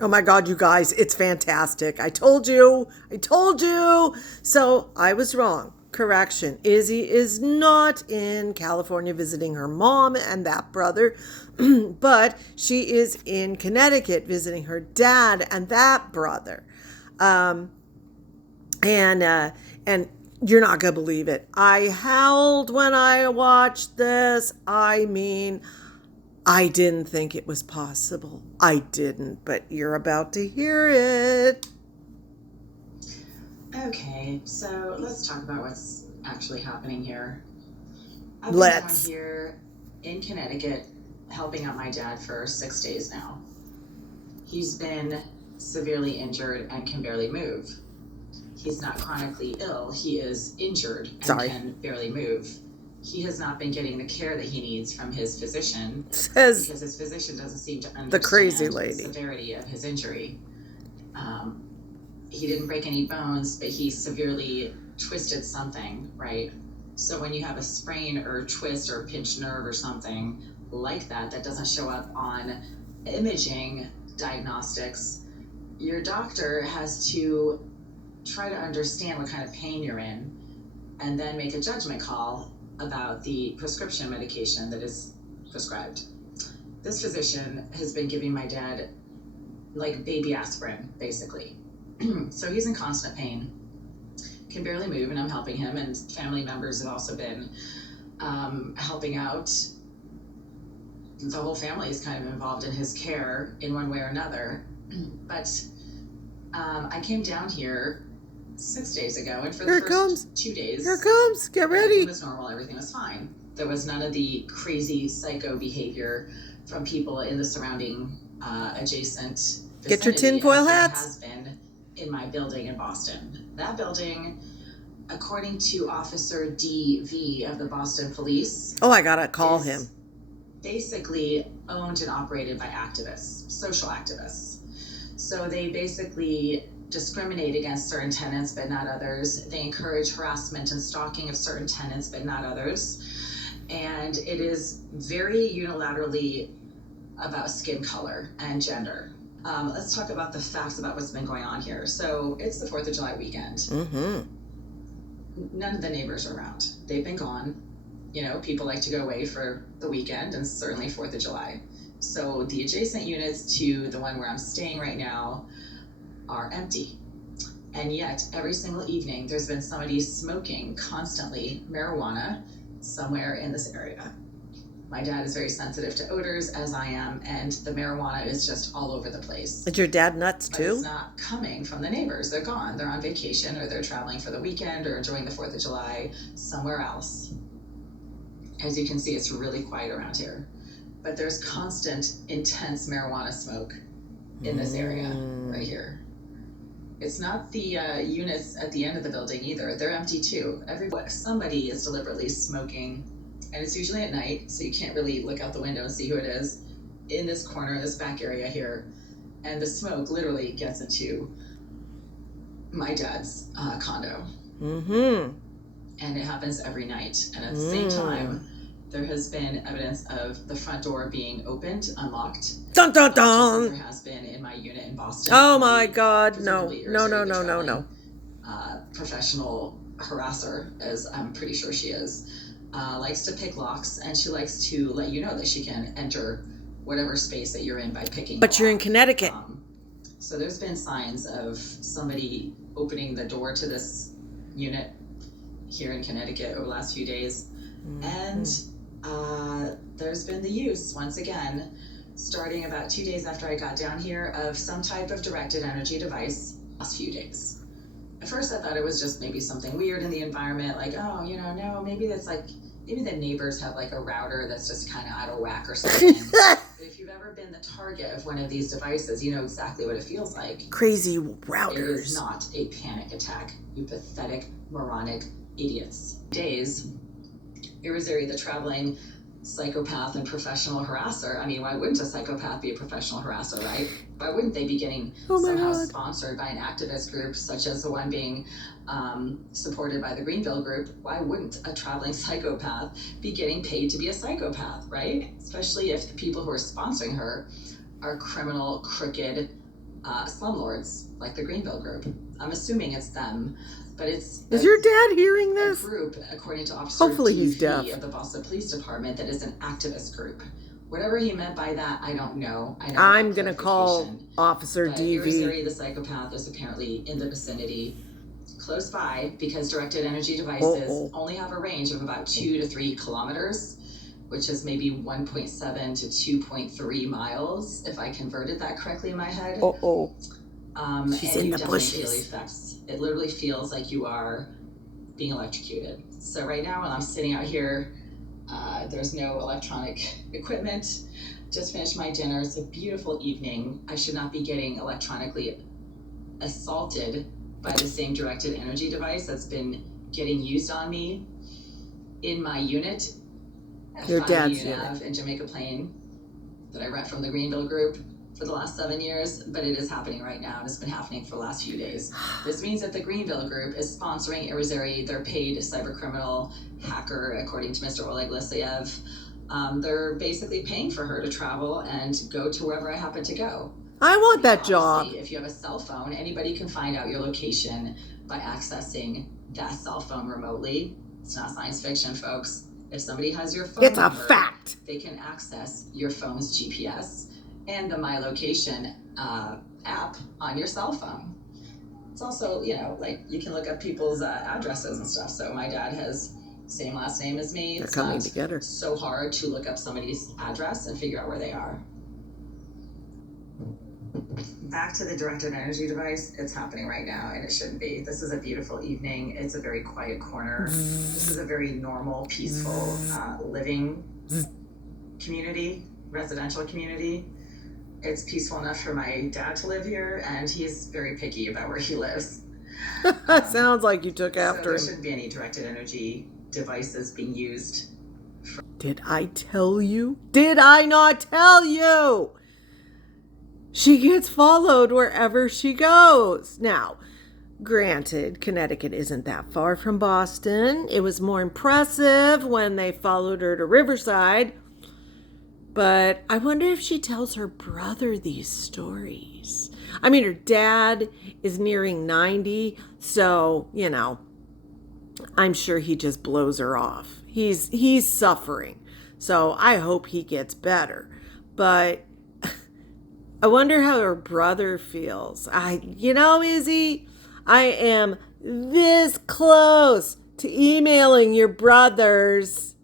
Oh my God, you guys, it's fantastic. I told you. I told you. So I was wrong. Correction. Izzy is not in California visiting her mom and that brother, but she is in Connecticut visiting her dad and that brother. Um, and you're not gonna believe it. I howled when I watched this. I mean, I didn't think it was possible. I didn't, but you're about to hear it. Okay, so let's talk about what's actually happening here. I've been down Let's. here in Connecticut helping out my dad for 6 days now. He's been severely injured and can barely move. He's not chronically ill, he is injured and Sorry. can barely move. He has not been getting the care that he needs from his physician Says because his physician doesn't seem to the crazy understand the lady. severity of his injury. Um, he didn't break any bones, but he severely twisted something, right? So when you have a sprain or twist or pinched nerve or something like that, that doesn't show up on imaging diagnostics, your doctor has to try to understand what kind of pain you're in and then make a judgment call about the prescription medication that is prescribed. This physician has been giving my dad like baby aspirin, basically. So he's in constant pain, can barely move, and I'm helping him, and family members have also been helping out. The whole family is kind of involved in his care in one way or another. But I came down here 6 days ago, and for the first 2 days, Here it comes. Get everything ready. was normal, everything was fine. There was none of the crazy psycho behavior from people in the surrounding adjacent vicinity. Get your tinfoil hats. Has been in my building in Boston. That building, according to Officer DV of the Boston Police, Oh, I gotta call him. basically owned and operated by activists, social activists. So they basically discriminate against certain tenants but not others. They encourage harassment and stalking of certain tenants but not others. And it is very unilaterally about skin color and gender. Let's talk about the facts about what's been going on here. So it's the 4th of July weekend. Mm-hmm. None of the neighbors are around. They've been gone. You know, people like to go away for the weekend and certainly 4th of July. So the adjacent units to the one where I'm staying right now are empty. And yet, every single evening, there's been somebody smoking constantly marijuana somewhere in this area. My dad is very sensitive to odors, as I am, and the marijuana is just all over the place. Is your dad nuts But too? it's not coming from the neighbors. They're gone. They're on vacation, or they're traveling for the weekend, or enjoying the 4th of July somewhere else. As you can see, it's really quiet around here. But there's constant, intense marijuana smoke in this area right here. It's not the units at the end of the building either. They're empty too. Somebody is deliberately smoking, and it's usually at night, so you can't really look out the window and see who it is, in this corner, this back area here. And the smoke literally gets into my dad's condo. Mm-hmm. And it happens every night. And at the same time, there has been evidence of the front door being opened, unlocked. Dun dun Just as there dun. has been in my unit in Boston. Oh my God. No. Presumably No, no, irritating the no, no, no. professional harasser, as I'm pretty sure she is, likes to pick locks, and she likes to let you know that she can enter whatever space that you're in by picking. But you're in Connecticut. So there's been signs of somebody opening the door to this unit here in Connecticut over the last few days. And there's been the use, once again, starting about 2 days after I got down here, of some type of directed energy device last few days. At first I thought it was just maybe something weird in the environment, like, oh, you know, no, maybe that's like, maybe the neighbors have like a router that's just kind of out of whack or something. But if you've ever been the target of one of these devices, you know exactly what it feels like. Crazy It routers. is not a panic attack, you pathetic, moronic idiots. Days, Irizarry, the traveling psychopath and professional harasser. I mean, why wouldn't a psychopath be a professional harasser, right? Why wouldn't they be getting somehow sponsored by an activist group, such as the one being supported by the Greenville group? Why wouldn't a traveling psychopath be getting paid to be a psychopath, right? Especially if the people who are sponsoring her are criminal, crooked, slumlords, like the Greenville group. I'm assuming it's them, but it's... Is your dad hearing a this? group, according to Officer Hopefully DV he's deaf. of the Boston Police Department, that is an activist group. Whatever he meant by that, I don't know. I'm going to call Officer DV. Izzy, the psychopath, is apparently in the vicinity, close by, because directed energy devices only have a range of about 2 to 3 kilometers, which is maybe 1.7 to 2.3 miles, if I converted that correctly in my head. She's and in you the definitely bushes. feel effects. It literally feels like you are being electrocuted. So right now, when I'm sitting out here, there's no electronic equipment. Just finished my dinner. It's a beautiful evening. I should not be getting electronically assaulted by the same directed energy device that's been getting used on me in my unit. Your dad's unit. In Jamaica Plain that I rent from the Greenville group for the last 7 years, but it is happening right now, and it's been happening for the last few days. This means that the Greenville group is sponsoring Irizarry, their paid cybercriminal hacker, according to Mr. Oleg Lisiev. They're basically paying for her to travel and go to wherever I happen to go. I want that job. If you have a cell phone, anybody can find out your location by accessing that cell phone remotely. It's not science fiction, folks. If somebody has your phone it's number, a fact. They can access your phone's GPS and the My Location app on your cell phone. It's also, like you can look up people's addresses and stuff. So my dad has same last name as me. They're coming together. So hard to look up somebody's address and figure out where they are. Back to the directed energy device. It's happening right now, and it shouldn't be. This is a beautiful evening. It's a very quiet corner. This is a very normal, peaceful living community, residential community. It's peaceful enough for my dad to live here, and he's very picky about where he lives. Sounds like you took after there him. shouldn't be any directed energy devices being used. Did I tell you? Did I not tell you? She gets followed wherever she goes. Now, granted, Connecticut isn't that far from Boston. It was more impressive when they followed her to Riverside. But I wonder if she tells her brother these stories. I mean, her dad is nearing 90, so, I'm sure he just blows her off. He's suffering, so I hope he gets better. But I wonder how her brother feels. Izzy, I am this close to emailing your brothers.